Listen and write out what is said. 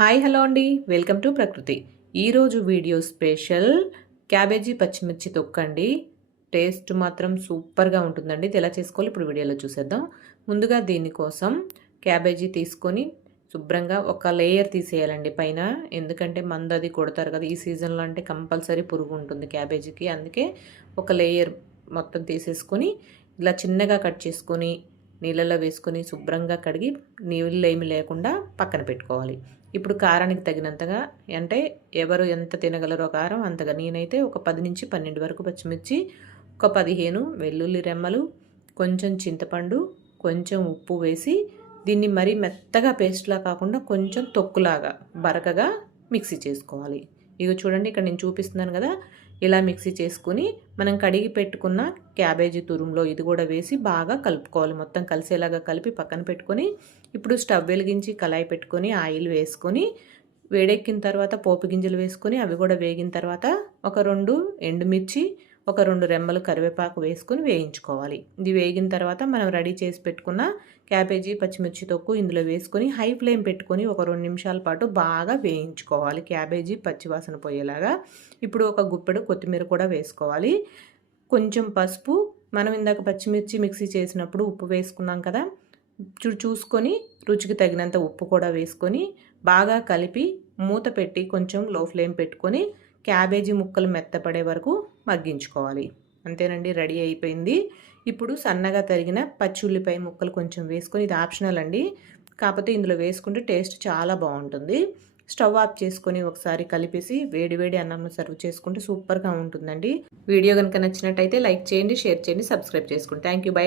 Hi hello అండి. Welcome to Prakruthi. ఈరోజు video special cabbage పచ్చిమిర్చి తొక్కండి. టేస్ట్ మాత్రం సూపర్గా ఉంటుందండి. ఇది ఎలా చేసుకోవాలి ఇప్పుడు వీడియోలో చూసేద్దాం. ముందుగా దీనికోసం క్యాబేజీ తీసుకొని శుభ్రంగా ఒక లేయర్ తీసేయాలండి పైన. ఎందుకంటే మందది అది కొడతారు కదా ఈ సీజన్లో అంటే కంపల్సరీ పురుగు ఉంటుంది క్యాబేజీకి. అందుకే ఒక లేయర్ మొత్తం తీసేసుకొని ఇలా చిన్నగా కట్ చేసుకొని నీళ్ళలో వేసుకొని శుభ్రంగా కడిగి నీళ్ళు ఏమి లేకుండా పక్కన పెట్టుకోవాలి. ఇప్పుడు కారానికి తగినంతగా అంటే ఎవరు ఎంత తినగలరో కారం అంతగా. నేనైతే ఒక పది నుంచి పన్నెండు వరకు పచ్చిమిర్చి ఒక పదిహేను వెల్లుల్లి రెమ్మలు కొంచెం చింతపండు కొంచెం ఉప్పు వేసి దీన్ని మరీ మెత్తగా పేస్ట్లా కాకుండా కొంచెం తొక్కులాగా బరకగా మిక్సీ చేసుకోవాలి. ఇక చూడండి ఇక్కడ నేను చూపిస్తున్నాను కదా. ఇలా మిక్సీ చేసుకుని మనం కడిగి పెట్టుకున్న క్యాబేజీ తురుములో ఇది కూడా వేసి బాగా కలుపుకోవాలి. మొత్తం కలిసేలాగా కలిపి పక్కన పెట్టుకొని ఇప్పుడు స్టవ్ వెలిగించి కళాయి పెట్టుకొని ఆయిల్ వేసుకొని వేడెక్కిన తర్వాత పోపు గింజలు వేసుకొని అవి కూడా వేగిన తర్వాత ఒక రెండు ఎండుమిర్చి ఒక రెండు రెమ్మలు కరివేపాకు వేసుకొని వేయించుకోవాలి. ఇది వేగిన తర్వాత మనం రెడీ చేసి పెట్టుకున్న క్యాబేజీ పచ్చిమిర్చి తొక్కు ఇందులో వేసుకొని హై ఫ్లేమ్ పెట్టుకొని ఒక రెండు నిమిషాల పాటు బాగా వేయించుకోవాలి. క్యాబేజీ పచ్చివాసన పోయేలాగా ఇప్పుడు ఒక గుప్పెడు కొత్తిమీర కూడా వేసుకోవాలి. కొంచెం పసుపు మనం ఇందాక పచ్చిమిర్చి మిక్సీ చేసినప్పుడు ఉప్పు వేసుకున్నాం కదా చూ చూసుకొని రుచికి తగినంత ఉప్పు కూడా వేసుకొని బాగా కలిపి మూత పెట్టి కొంచెం లో ఫ్లేమ్ పెట్టుకొని క్యాబేజీ ముక్కలు మెత్తపడే వరకు మగ్గించుకోవాలి. అంతేనండి రెడీ అయిపోయింది. ఇప్పుడు సన్నగా తరిగిన పచ్చి ఉల్లిపాయ ముక్కలు కొంచెం వేసుకొని ఇది ఆప్షనల్ అండి. కాకపోతే ఇందులో వేసుకుంటే టేస్ట్ చాలా బాగుంటుంది. స్టవ్ ఆఫ్ చేసుకొని ఒకసారి కలిపేసి వేడివేడి అన్నం సర్వ్ చేసుకుంటే సూపర్గా ఉంటుందండి. వీడియో కనుక నచ్చినట్టయితే లైక్ చేయండి షేర్ చేయండి సబ్స్క్రైబ్ చేసుకోండి థ్యాంక్ యూ బై